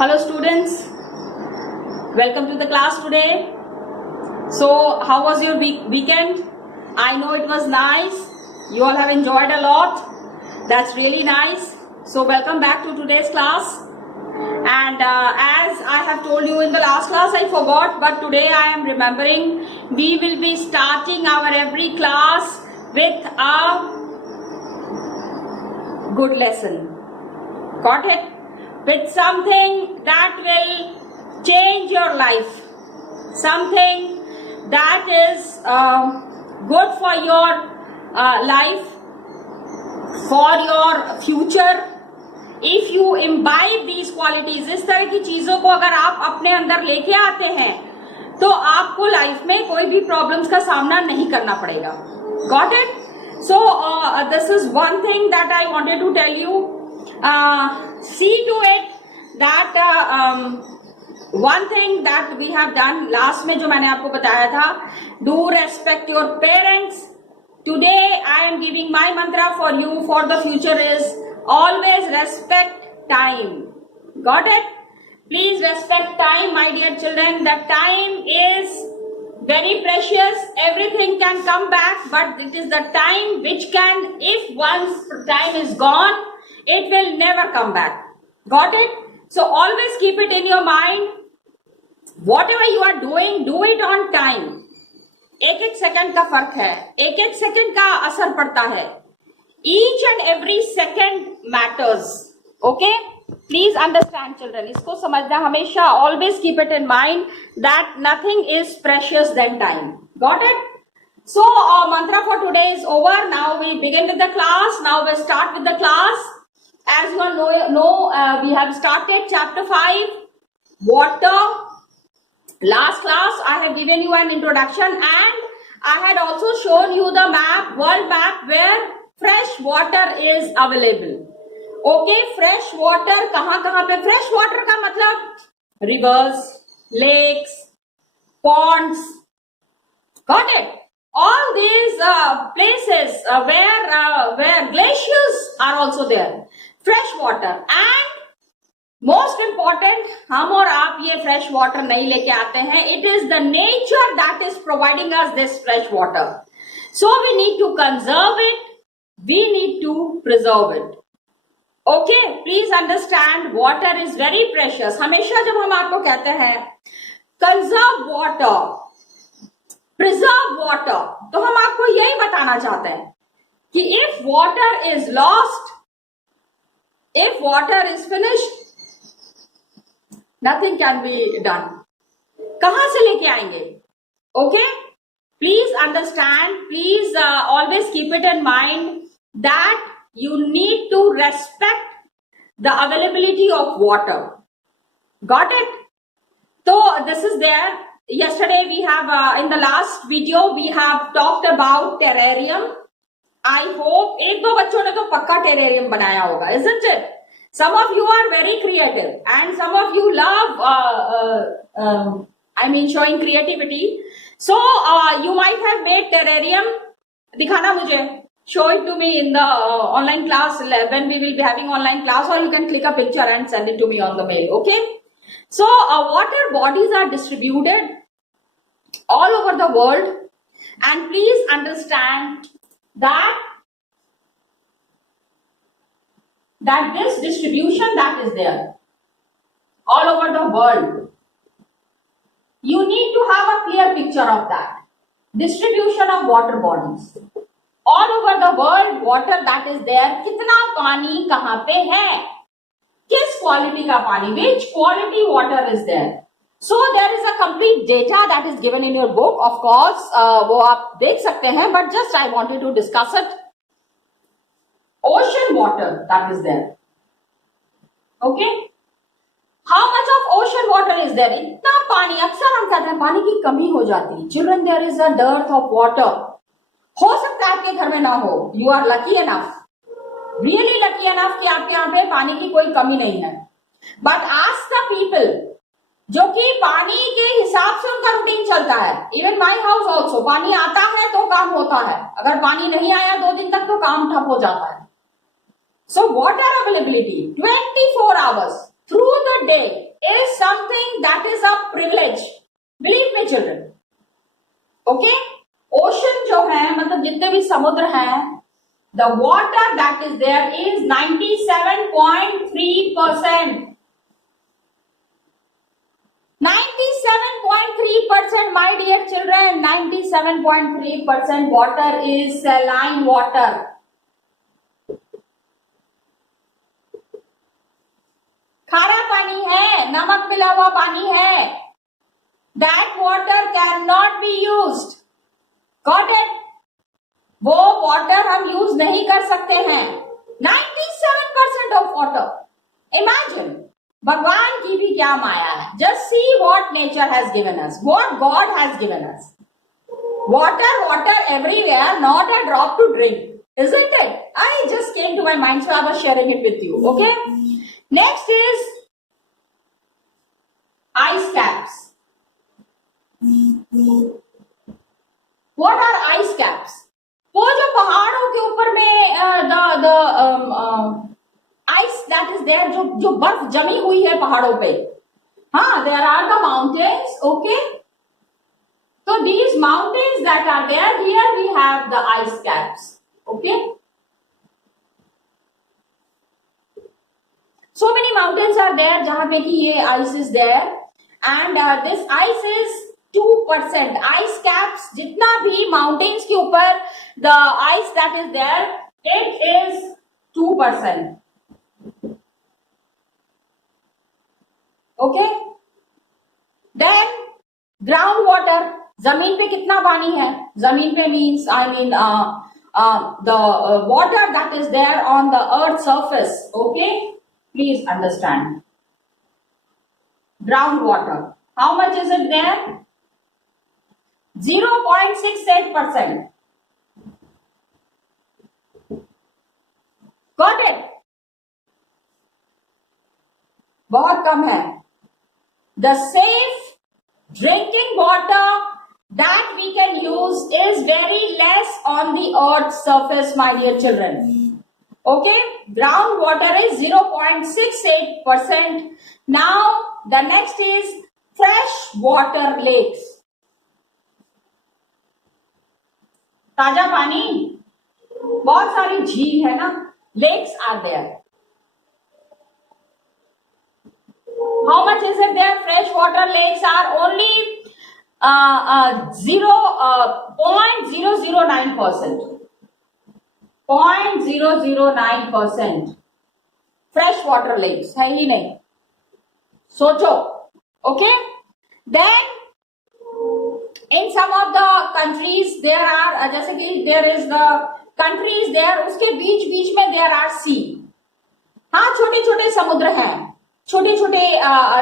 Hello students, welcome to the class today. So how was your weekend? I know it was nice. You all have enjoyed a lot. That's really nice. So welcome back to today's class. And as I have told you in the last class, I forgot, but today I am remembering. We will be starting our every class with a good lesson. Got it? With something that will change your life, something that is good for your life, for your future. If you imbibe these qualities, इस तरह की चीजों को अगर आप अपने अंदर लेके आते हैं तो आपको लाइफ में कोई भी प्रॉब्लम्स का सामना नहीं करना पड़ेगा. Got it? So this is one thing that I wanted to tell you. See to it that one thing that we have done last में जो मैंने आपको बताया था, do respect your parents. Today I am giving my mantra for you for the future is always respect time. Got it? Please respect time, my dear children. That time is very precious. Everything can come back, but it is the time which can, if once time is gone, it will never come back. Got it? So always keep it in your mind. Whatever you are doing, do it on time. एक एक सेकंड का फर्क है, एक एक सेकंड का असर पड़ता है. Each and every second matters. Okay? Please understand, children. इसको समझना हमेशा. Always keep it in mind that nothing is precious than time. Got it? So mantra for today is over. Now we begin with the class. Now we start with the class. As you all know, we have started chapter 5, water. Last class, I have given you an introduction and I had also shown you the map, world map, where fresh water is available. Okay, fresh water कहाँ पे? Fresh water का मतलब rivers, lakes, ponds. Got it? All these places where glaciers are also there. Fresh water and most important, हम और आप ये fresh water नहीं लेके आते हैं. It is the nature that is providing us this fresh water. So we need to conserve it. We need to preserve it. Okay, please understand water is very precious. हमेशा जब हम आपको कहते हैं conserve water, preserve water, तो हम आपको यही बताना चाहते हैं कि if water is lost, if water is finished, nothing can be done. कहां से लेके आएंगे? Okay? Please understand, please always keep it in mind that you need to respect the availability of water. Got it? So this is there. Yesterday we have, in the last video, we have talked about terrarium. I hope एक दो बच्चों ने तो पक्का terrarium बनाया होगा, isn't it? Some of you are very creative and some of you love, showing creativity. So you might have made terrarium. दिखाना मुझे. Show it to me in the online class when we will be having online class, or you can click a picture and send it to me on the mail. Okay? So water bodies are distributed all over the world, and please understand that this distribution that is there all over the world, you need to have a clear picture of that distribution of water bodies all over the world. Water that is there, कितना पानी कहाँ पे है, किस क्वालिटी का पानी, which quality water is there. So there is a complete data that is given in your book. Of course वो आप देख सकते हैं, but just I wanted to discuss it. Ocean water that is there. Okay? How much of ocean water is there? इतना पानी, अक्सर हम कहते हैं पानी की कमी हो जाती है. Children, there is a dearth of water. हो सकता है आपके घर में ना हो. You are lucky enough, really lucky enough कि आपके यहाँ पे पानी की कोई कमी नहीं है. But ask the people जो कि पानी के हिसाब से उनका रूटीन चलता है. Even my house also, पानी आता है तो काम होता है. अगर पानी नहीं आया 2 दिन तक तो काम ठप हो जाता है. So water availability 24 hours through the day. Children, okay. Ocean जो है मतलब जितने भी समुद्र हैं, the water that is there is 97.3%. 97.3%, my dear children, 97.3% water is saline water. खारा पानी है, नमक मिला हुआ पानी है. That water cannot be used. Got it? वो वाटर हम यूज नहीं कर सकते हैं. 97% ऑफ वाटर. इमेजिन, भगवान की भी क्या माया है. Just see what nature has given us, what God has given us. Water, water everywhere, not a drop to drink. Isn't it? I just came to my mind, so I was sharing it with you. Okay. Next is ice caps. What are ice caps? वो जो पहाड़ों के ऊपर में the ice that is there, जो बर्फ जमी हुई है पहाड़ों पे. हाँ, there are the mountains. Okay, so these mountains that are there, here we have the ice caps. Okay, so many mountains are there जहां पे कि ये ice is there, and this ice is 2%. ice caps, जितना भी mountains के ऊपर the ice that is there, it is 2%. Okay, then ground water. जमीन पे कितना पानी है? जमीन पे means the water that is there on the earth surface. Okay, please understand. Ground water, how much is it there? 0.68%. Got it? बहुत कम है. The safe drinking water that we can use is very less on the earth's surface, my dear children. Okay, ground water is 0.68%. Now the next is fresh water lakes. ताजा पानी, बहुत सारी झील है ना, lakes are there. How much is it there? Fresh water lakes are only 0.009%. 0.009% fresh water lakes है ही नहीं. सोचो. Okay, then in some of the countries there are जैसे कि there is the countries there, उसके बीच बीच में there are sea. हाँ, छोटे छोटे समुद्र हैं, छोटे छोटे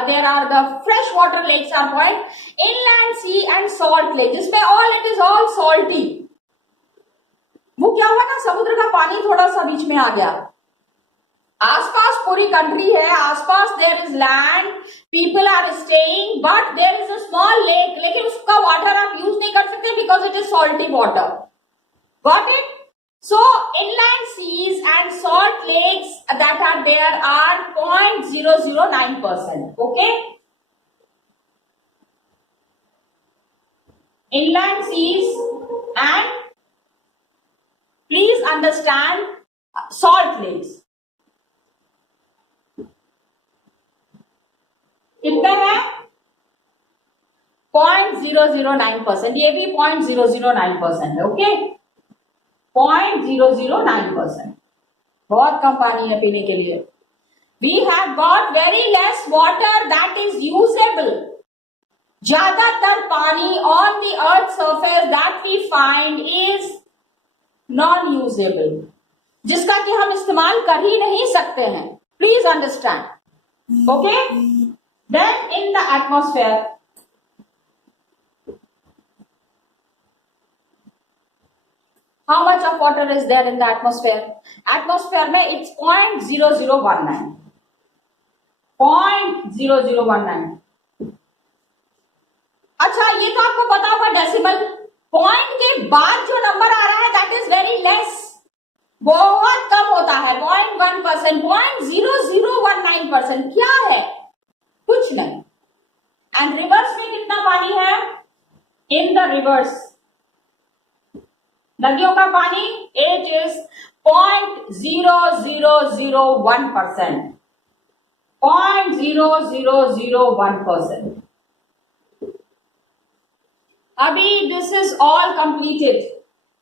there are the fresh water lakes are point, inland sea and salt lake, जिसमें all it is all salty. वो क्या हुआ ना, समुद्र का पानी थोड़ा सा बीच में आ गया. आसपास पूरी कंट्री है, आसपास there is land, people are staying, but there is a small lake, लेकिन उसका वाटर आप यूज नहीं कर सकते because it is salty water. Got it? So inland seas and salt lakes that are there are 0.009%. Okay, inland seas and please understand salt lakes. कितने हैं? 0.009%. ये भी 0.009% है. ओके, 0.009%. बहुत कम पानी है पीने के लिए. We have got very less water that is usable. ज्यादातर पानी on the earth surface that we find is non-usable, जिसका कि हम इस्तेमाल कर ही नहीं सकते हैं. Please understand. Okay. Then in the atmosphere, how much of water is there in the atmosphere? Atmosphere में it's 0.0019. 0.0019. अच्छा, ये तो आपको पता होगा डेसिमल. पॉइंट के बाद जो नंबर आ रहा है दैट इज वेरी लेस, बहुत कम होता है. 0.1%, 0.0019%. क्या है? कुछ नहीं. एंड रिवर्स में कितना पानी है? in the rivers. नदियों का पानी it is 0.0001%. 0.0001%. अभी दिस इज ऑल कंप्लीटेड.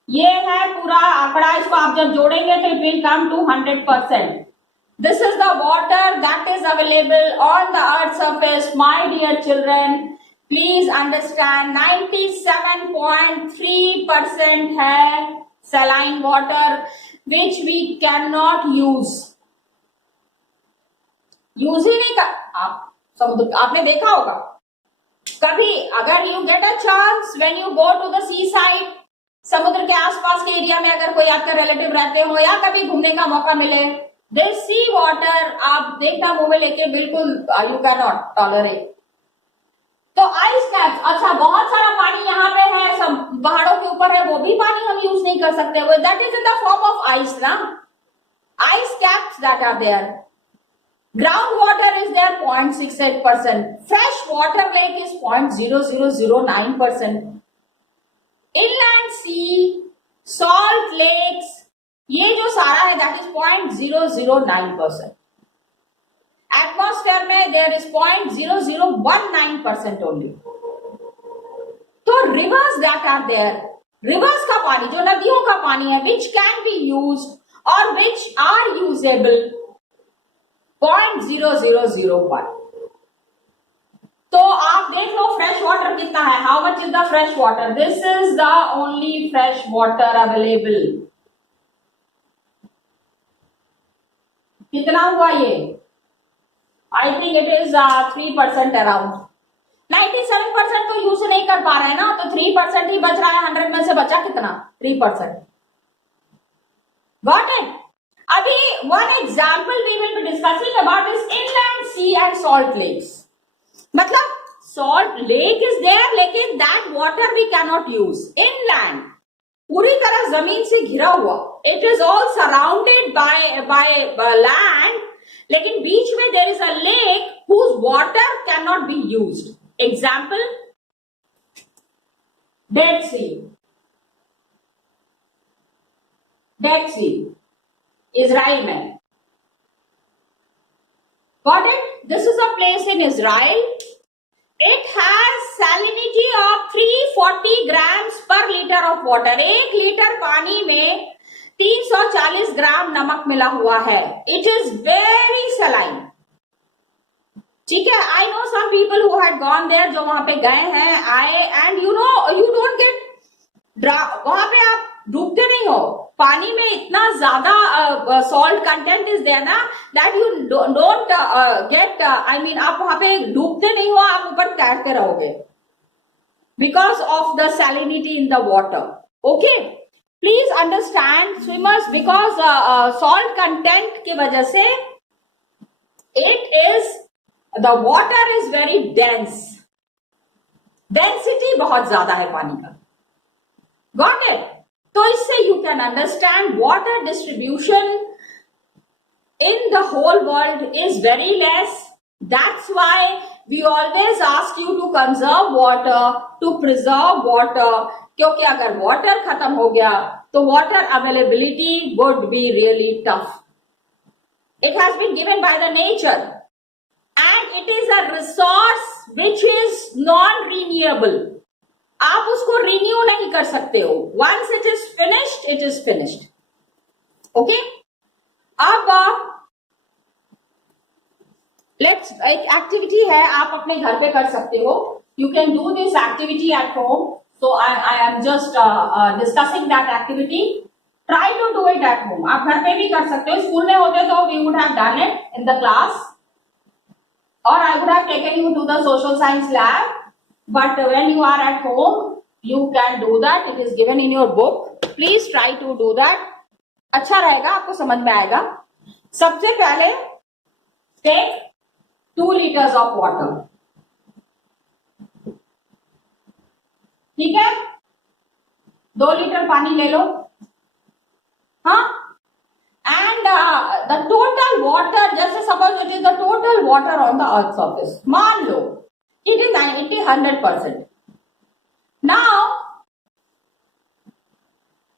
ये है पूरा आंकड़ा. इसको आप जब जोड़ेंगे तो it will come to 100%. This is the water that is available on the earth surface. My dear children, please understand 97.3% है saline water which we can not use ही नहीं कर. आप समुद्र आपने देखा होगा कभी, अगर you get a chance when you go to the sea side, समुद्र के आसपास के एरिया में अगर कोई आपका रिलेटिव रहते हो या कभी घूमने का मौका मिले, दिस सी वाटर आप देखना मुंह में लेके बिल्कुल यू कैन नॉट टॉलरेट. तो आइस कैप्स, अच्छा बहुत सारा पानी यहाँ पे है, सब पहाड़ों के ऊपर है, वो भी पानी हम यूज नहीं कर सकते. वो that is in the form of ice ना. Ice caps that are there. Groundwater is there 0.68%. Fresh water lake is 0.0009%. Inland sea, salt lakes, ये जो सारा है that is 0.009%. Atmosphere में there is 0.0019% only. तो rivers that are there, rivers का पानी जो नदियों का पानी है which can be used or which are usable 0.0001. तो आप देख लो फ्रेश वाटर कितना है. How much is the fresh water? This is the only fresh water available. कितना हुआ ये? आई थिंक इट इज 3% अराउंड. 97% तो यूज नहीं कर पा रहे हैं ना, तो 3% ही बच रहा है. 100 में से बचा कितना? 3%. Got it? अभी one example we will be discussing about is inland sea and salt lakes. मतलब salt lake is there लेकिन that water we cannot use. Inland पूरी तरह जमीन से घिरा हुआ, it is all surrounded by land, लेकिन बीच में there is a lake whose water cannot be used. Example, Dead Sea. Dead Sea. Israel में. Got it? This is a place in Israel. It has salinity of 340 grams per liter of water. 1 लीटर पानी में 340 ग्राम नमक मिला हुआ है. It is very saline. ठीक है. I know some people who had gone there, जो वहां पे गए हैं, आए, and you know you don't get वहां पे आप डूबते नहीं हो. पानी में इतना ज्यादा सॉल्ट कंटेंट इज देयर ना that you don't get, I mean आप वहां पे डूबते नहीं हो, आप ऊपर तैरते रहोगे because of the salinity in the water. Okay, please understand swimmers, because salt content की वजह से it is the water is very dense. Density बहुत ज्यादा है पानी का. Got it? तो इससे you can understand water distribution in the whole world is very less. That's why we always ask you to conserve water, to preserve water, क्योंकि अगर water खत्म हो गया तो water availability would be really tough. It has been given by the nature and it is a resource which is non renewable. आप उसको renew नहीं कर सकते हो. Once it is finished, it is finished. Okay, अब let's, एक activity है आप अपने घर पे कर सकते हो. You can do this activity at home. So I am just discussing that activity. Try to do it at home. आप घर पे भी कर सकते हो. स्कूल में होते तो we would have done it in the class, और I would have taken you to the social science lab. But when you are at home, you can do that. It is given in your book. Please try to do that. अच्छा रहेगा, आपको समझ में आएगा. सबसे पहले take 2 liters of water. ठीक है, 2 लीटर पानी ले लो. हाँ, and the total water, जैसे suppose it is the total water on the earth surface. मान लो it is 100%. नाउ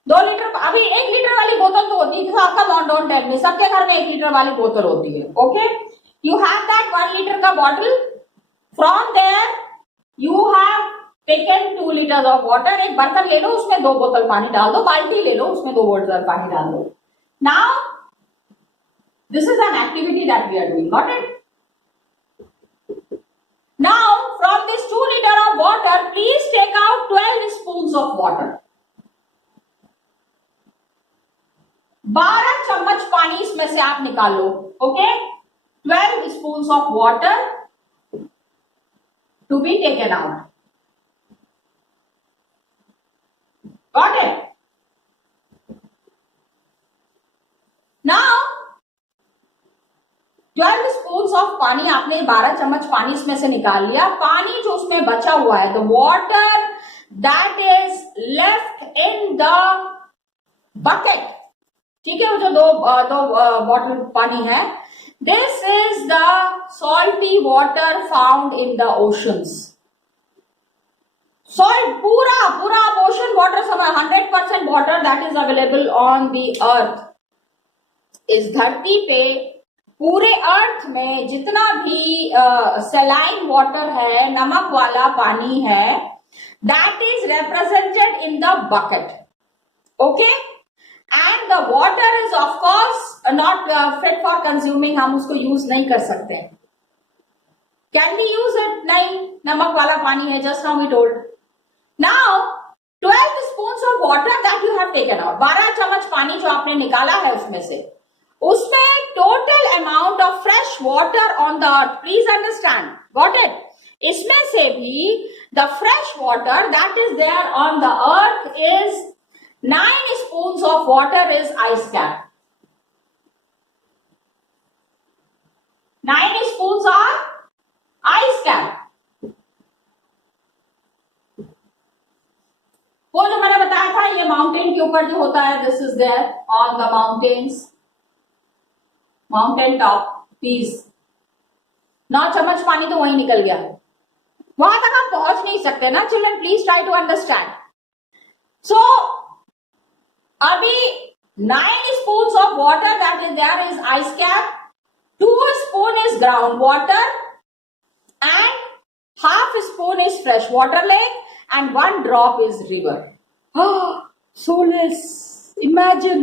2 लीटर, अभी 1 लीटर वाली बोतल तो होती है, आपका डोंट टेल मी, सबके घर में 1 लीटर वाली बोतल होती है. Okay, you have that 1 litre का bottle. From there you have taken 2 liters of water. एक बर्तन ले लो, उसमें 2 बोतल पानी डाल दो. बाल्टी ले लो, उसमें 2 बोतल पानी डाल दो. Now this is an activity that we are doing. Got it? Now from this 2 liter of water, please take out 12 spoons of water. 12 चम्मच पानी इसमें से आप निकाल लो. Okay, 12 spoons of water to be taken out. Got it? Now 12 spoons of पानी, आपने 12 चम्मच पानी इसमें से निकाल लिया. पानी जो उसमें बचा हुआ है, the water that is left in the bucket, ठीक है, वो जो दो बॉटल पानी है, this is the salty water found in the oceans. Salt, पूरा आप ओशन वाटर समझ, 100% water that is available on the अर्थ. इस धरती पे पूरे अर्थ में जितना भी सलाइन वाटर है, नमक वाला पानी है, that is represented in the bucket. Okay, and the water is of course not fit for consuming. हम उसको यूज नहीं कर सकते. Can we use it? नहीं, नमक वाला पानी है, just how we told. Now 12 spoons of water that you have taken out, 12 चम्मच पानी जो आपने निकाला है उसमें total amount of fresh water on the earth. Please understand. Got it? इसमें से भी the fresh water that is there on the earth is 9 spoons of water is ice cap. 9 spoons are ice cap. वो जो मैंने बताया था, ये माउंटेन के ऊपर जो होता है, this is there on the mountains, mountain top piece. 9 चम्मच पानी तो वहीं निकल गया. वहां तक हम पहुंच नहीं सकते ना children. Please try to understand. So अभी 9 spoons of water that is there is ice cap, 2 spoon is ground water, and half spoon is fresh water lake, and 1 drop is river. So less, imagine.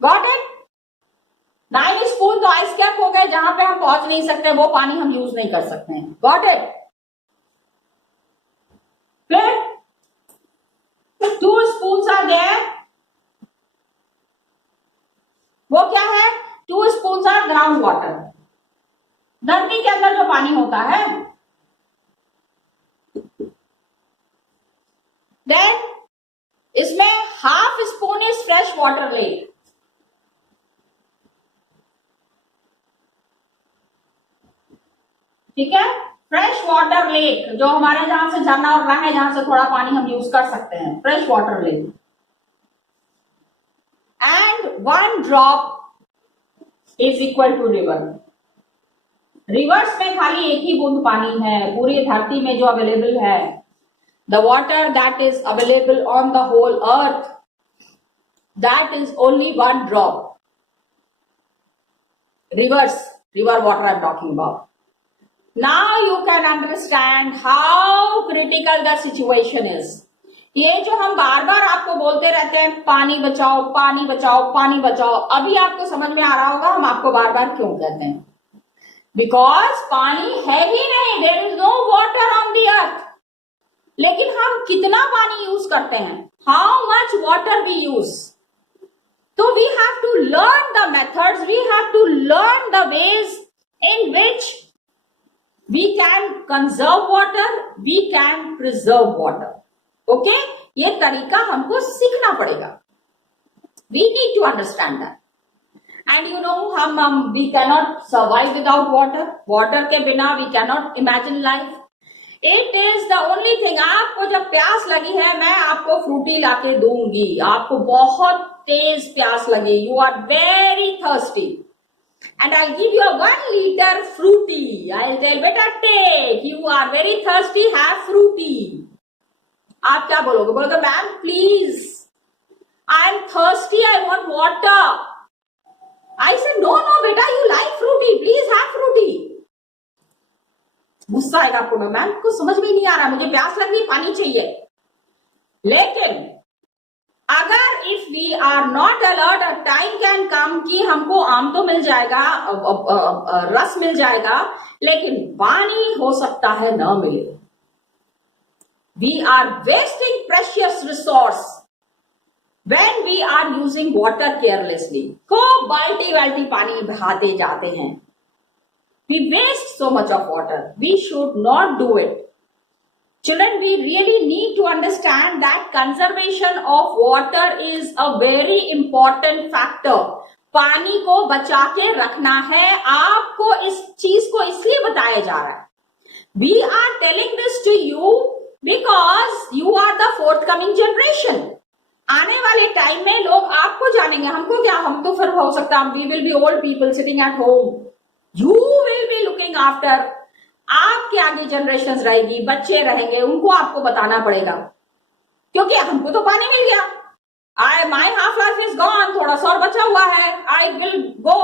Got it? 9 spoon तो ice cap हो गए, जहां पे हम पहुंच नहीं सकते, वो पानी हम यूज नहीं कर सकते हैं. Got it? फिर 2 स्पून आर देयर. वो क्या है? 2 स्पून आर ग्राउंड वाटर. धरती के अंदर जो पानी होता है. देन इसमें half spoon is fresh water lake. ठीक है, फ्रेश वाटर लेक, जो हमारे जहां से झरना उड़ रहा है, जहां से थोड़ा पानी हम यूज कर सकते हैं, fresh water lake. And 1 drop is equal to river. Rivers में खाली एक ही बूंद पानी है पूरी धरती में जो अवेलेबल है. The water that is available on the whole earth, that is only 1 drop. Rivers, river water I am talking about. Now you can understand how critical the situation is. ये जो हम बार बार आपको बोलते रहते हैं, पानी बचाओ, पानी बचाओ, पानी बचाओ, अभी आपको समझ में आ रहा होगा हम आपको बार बार क्यों कहते हैं. बिकॉज पानी है ही नहीं, there is no water on the earth. लेकिन हम कितना पानी यूज करते हैं, how much water we use. तो we have to learn the methods, we have to learn the ways in which we can conserve water, we can preserve water. Okay, ये तरीका हमको सीखना पड़ेगा. We need to understand that. And you know, we cannot survive without water. Water के बिना we cannot imagine life. It is the only thing. आपको जब प्यास लगी है, मैं आपको फ्रूटी लाके दूंगी. आपको बहुत तेज प्यास लगी, you are very thirsty, and I'll give you a 1 liter fruity. I'll tell, beta take, you are very thirsty, have fruity. आप क्या बोलोगे? बोलोगे ma'am please, I am thirsty, I want water. I say no no बेटा, you like Frooti, please have Frooti. गुस्सा आएगा आपको, मैम कुछ समझ में नहीं आ रहा, मुझे प्यास लग रही, पानी चाहिए. लेकिन अगर if we are not alert, a time can come कि हमको आम तो मिल जाएगा, रस मिल जाएगा, लेकिन पानी हो सकता है न मिले. We are wasting precious resource when we are using water carelessly. खूब बाल्टी बाल्टी पानी बहाते जाते हैं. We waste so much of water. We should not do it. Children, we really need to understand that conservation of water is a very important factor. पानी को बचा के रखना है. आपको इस चीज को इसलिए बताया जा रहा है. We are telling this to you because you are the forthcoming generation. आने वाले टाइम में लोग आपको जानेंगे, हमको क्या, हम तो फिर हो सकता है we will be old people sitting at home. You will be looking after. आपके आगे जनरेशन रहेगी, बच्चे रहेंगे, उनको आपको बताना पड़ेगा, क्योंकि हमको तो पानी मिल गया. माई हाफ लाइफ इज गॉन, थोड़ा सा और बचा हुआ है. I will go,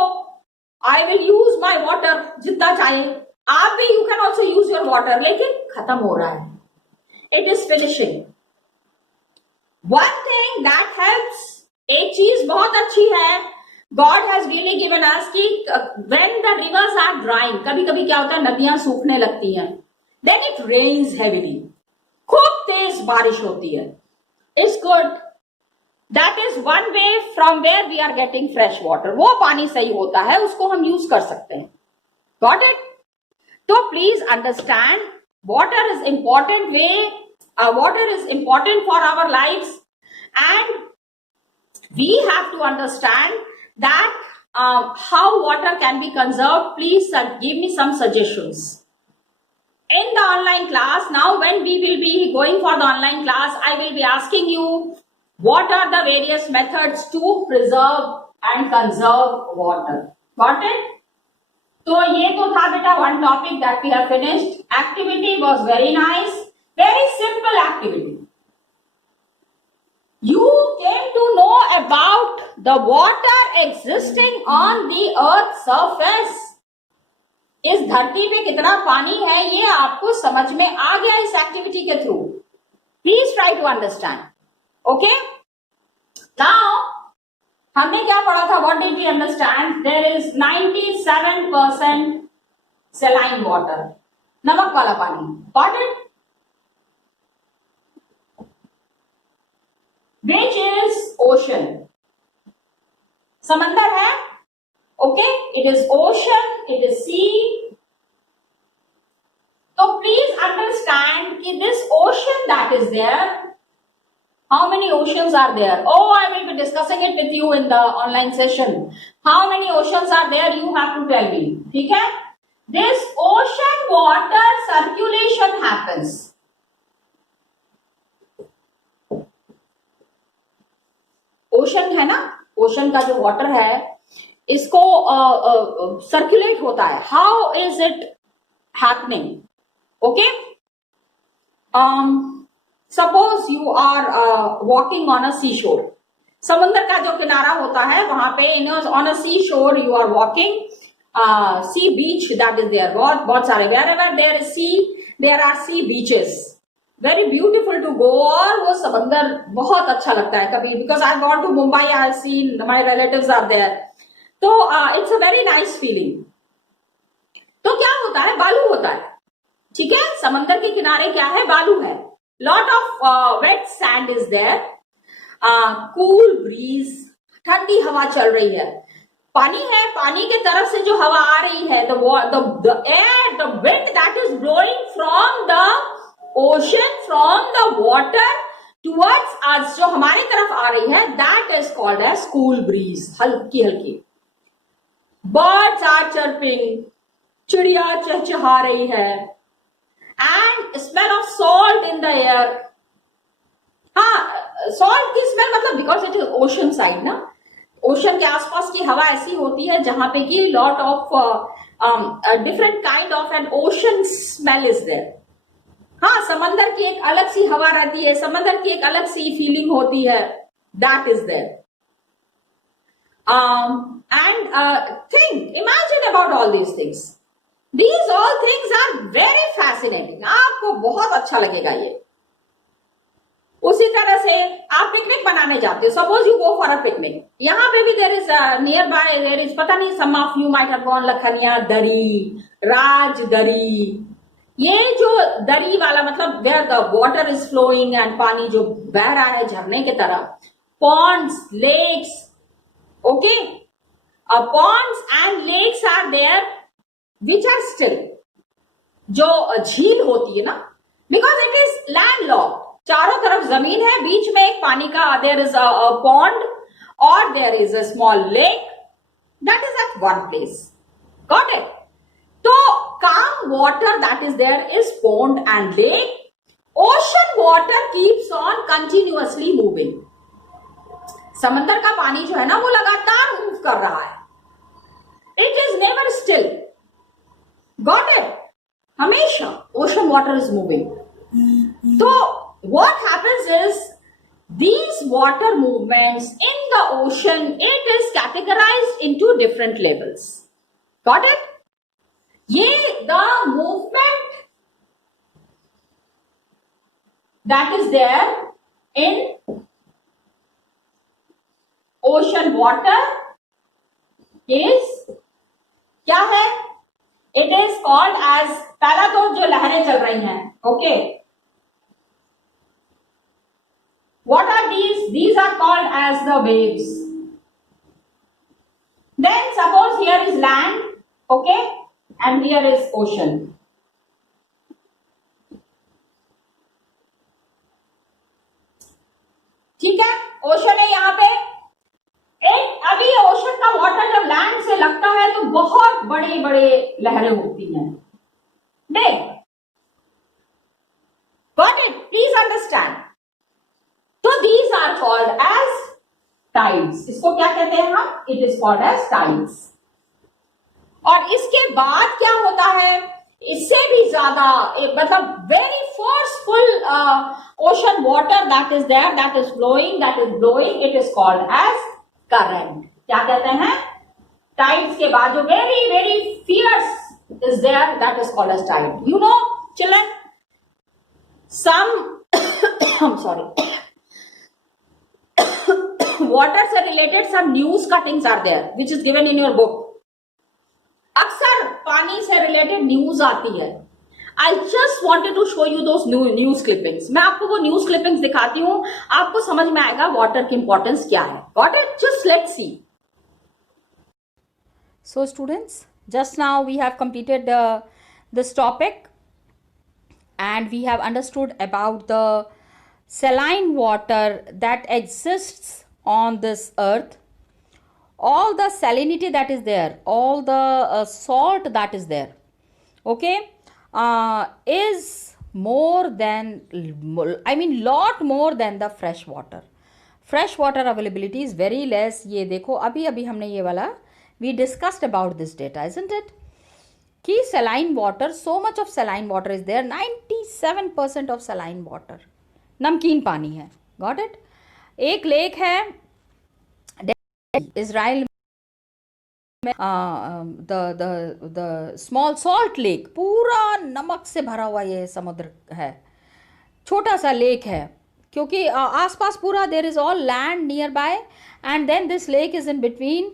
I will use my water जितना चाहिए. आप भी you can also use your water, लेकिन खत्म हो रहा है. It is finishing. One thing that helps, एक चीज बहुत अच्छी है, God has really given us कि when the rivers are drying, कभी कभी क्या होता है, नदियां सूखने लगती हैं, then it rains heavily, खूब तेज बारिश होती है. It's good. That is one way from where we are getting fresh water. वो पानी सही होता है, उसको हम यूज कर सकते हैं. Got it? तो please understand, water is important way. Water is important for our lives, and we have to understand that how water can be conserved. Please give me some suggestions. In the online class, now when we will be going for the online class, I will be asking you what are the various methods to preserve and conserve water. Got it? तो ये तो था बेटा one topic that we have finished. Activity was very nice. Very simple activity. You came to know about the water existing on the earth surface. इस धरती पे कितना पानी है ये आपको समझ में आ गया इस एक्टिविटी के through. Please try to understand. Okay, now हमने क्या पढ़ा था? What did we understand? There is 97% saline water, नमक वाला पानी. Got it? Which is ocean? समंदर है. Okay, it is ocean, it is sea. So please understand कि this ocean that is there, how many oceans are there? Oh, I will be discussing it with you in the online session. How many oceans are there? You have to tell me. ठीक है? This ocean water circulation happens. Ocean है ना, ओशन का जो वाटर है इसको circulate होता है. How is it happening? Okay, suppose you are walking on a sea shore. समुद्र का जो किनारा होता है वहां पे on a sea shore you are walking. Sea beach that is there. बहुत सारे, wherever there is sea there are sea beaches. Very beautiful to go. और वो समंदर बहुत अच्छा लगता है कभी, because I got to Mumbai, I seen my relatives are there. तो it's a very nice feeling. तो क्या होता है? बालू होता है. ठीक है, समंदर के किनारे क्या है? बालू है. Lot of wet sand is there. Cool breeze, ठंडी हवा चल रही है. पानी है, पानी के तरफ से जो हवा आ रही है, the air, the wind that is blowing from the ocean, from the water towards us, जो हमारी तरफ आ रही है, that is called as cool breeze. हल्की हल्की. बर्ड्स आर चर्पिंग, चिड़िया चहचहा रही है. And smell of salt in the air. हाँ, सॉल्ट की स्मेल मतलब because it is ocean side ना. ओशन के आसपास की हवा ऐसी होती है जहां पे की lot of different kind of an ocean smell is there. हाँ, समंदर की एक अलग सी हवा रहती है, समंदर की एक अलग सी फीलिंग होती है, that is there. Think, imagine about all these things. These all things are very fascinating. आपको बहुत अच्छा लगेगा ये. उसी तरह से आप पिकनिक बनाने जाते हो. Suppose you go for a picnic. यहाँ पे भी there is nearby, there is, पता नहीं, some of you might have gone Lakhaniya Dari, Raj Dari. ये जो दरी वाला मतलब where the water is flowing and पानी जो बह रहा है झरने की तरह. Ponds, lakes, okay, ponds and lakes are there which are still. जो झील होती है ना, because it is land lock. चारों तरफ जमीन है, बीच में एक पानी का, देयर इज अ पॉन्ड और there is a small lake that is at one place. Got it? तो calm water that is there is pond and lake. Ocean water keeps on continuously moving. समंदर का पानी जो है ना वो लगातार मूव कर रहा है. It is never still. Got it? हमेशा ocean water is moving. तो what happens is these water movements in the ocean, it is categorized into different levels. Got it? ये the movement that is there in ocean water is क्या है? It is called as, पहला तो जो लहरें चल रही हैं, okay, what are these? These are called as the waves. Then suppose here is land, okay, and here is ocean. ठीक है, ओशन है यहाँ पे. एक अभी ओशन का वाटर जब लैंड से लगता है तो बहुत बड़े बड़े लहरें होती हैं. देख, गॉट इट? Please understand. तो these are called as tides. इसको क्या कहते हैं हम? It is called as tides. और इसके बाद क्या होता है? इससे भी ज्यादा, मतलब very forceful ocean water that is there, that is flowing, that is blowing, it is called as current. क्या कहते हैं? टाइड्स के बाद जो very very fierce is there, that is called as tide. You know children, some I'm sorry, water से related some news cuttings are there which is given in your book. अक्सर पानी से रिलेटेड न्यूज आती है. I just wanted to show you those news clippings. मैं आपको वो news clippings दिखाती हूँ, आपको समझ में आएगा वाटर की इंपॉर्टेंस क्या है. Got it? Just let's see. So students, just now we have completed this topic and we have understood about the saline water that exists on this earth. All the salinity that is there, all the salt that is there, okay, is more than, I mean lot more than the fresh water. Fresh water availability is very less. ये देखो, अभी हमने ये वाला, we discussed about this data, isn't it? कि saline water, so much of saline water is there. 97% of saline water, नमकीन पानी है. Got it? एक लेक है इजराइल में, द स्मॉल सॉल्ट लेक, पूरा नमक से भरा हुआ ये समुद्र है. छोटा सा लेक है क्योंकि आसपास पूरा there is all land near by and then this lake is in between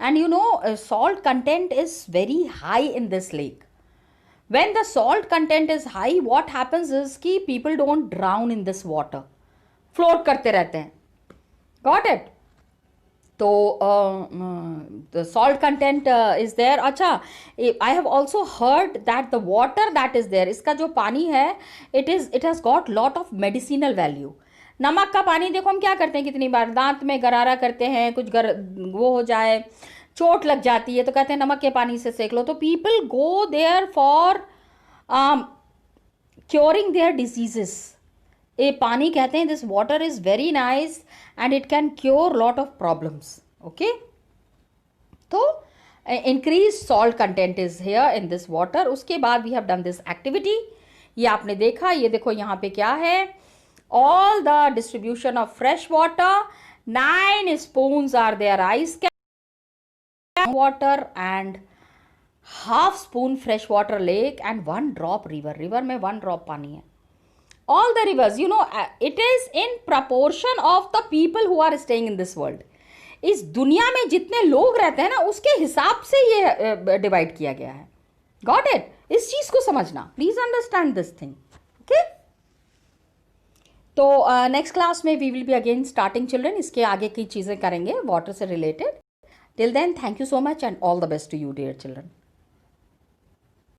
and you know salt content is very high in this lake. when the salt content is high, what happens is कि people don't drown in this water, float करते रहते हैं. Got it? तो the salt content is there. अच्छा, I have also heard that the water that is there, इसका जो पानी है, it has got lot of medicinal value. नमक का पानी देखो हम क्या करते हैं, कितनी बार दांत में गरारा करते हैं, कुछ वो हो जाए, चोट लग जाती है तो कहते हैं नमक के पानी से सेक लो. तो people go there for curing their diseases. ये पानी कहते हैं this water is very nice and it can cure lot of problems. Okay, तो increase salt content is here in this water. उसके बाद we have done this activity. ये आपने देखा, ये देखो यहाँ पे क्या है, all the distribution of fresh water, 9 spoons are there ice can water and half spoon fresh water lake and 1 drop river. river में 1 drop पानी है. All the rivers, you know, it is in proportion of the people who are staying in this world. इस दुनिया में जितने लोग रहते हैं ना, उसके हिसाब से ये डिवाइड किया गया है. Got it? इस चीज को समझना, please understand this thing. Okay, तो नेक्स्ट क्लास में we will be again starting children. इसके आगे की चीजें करेंगे वाटर से related. Till then, thank you so much and all the best to you dear children.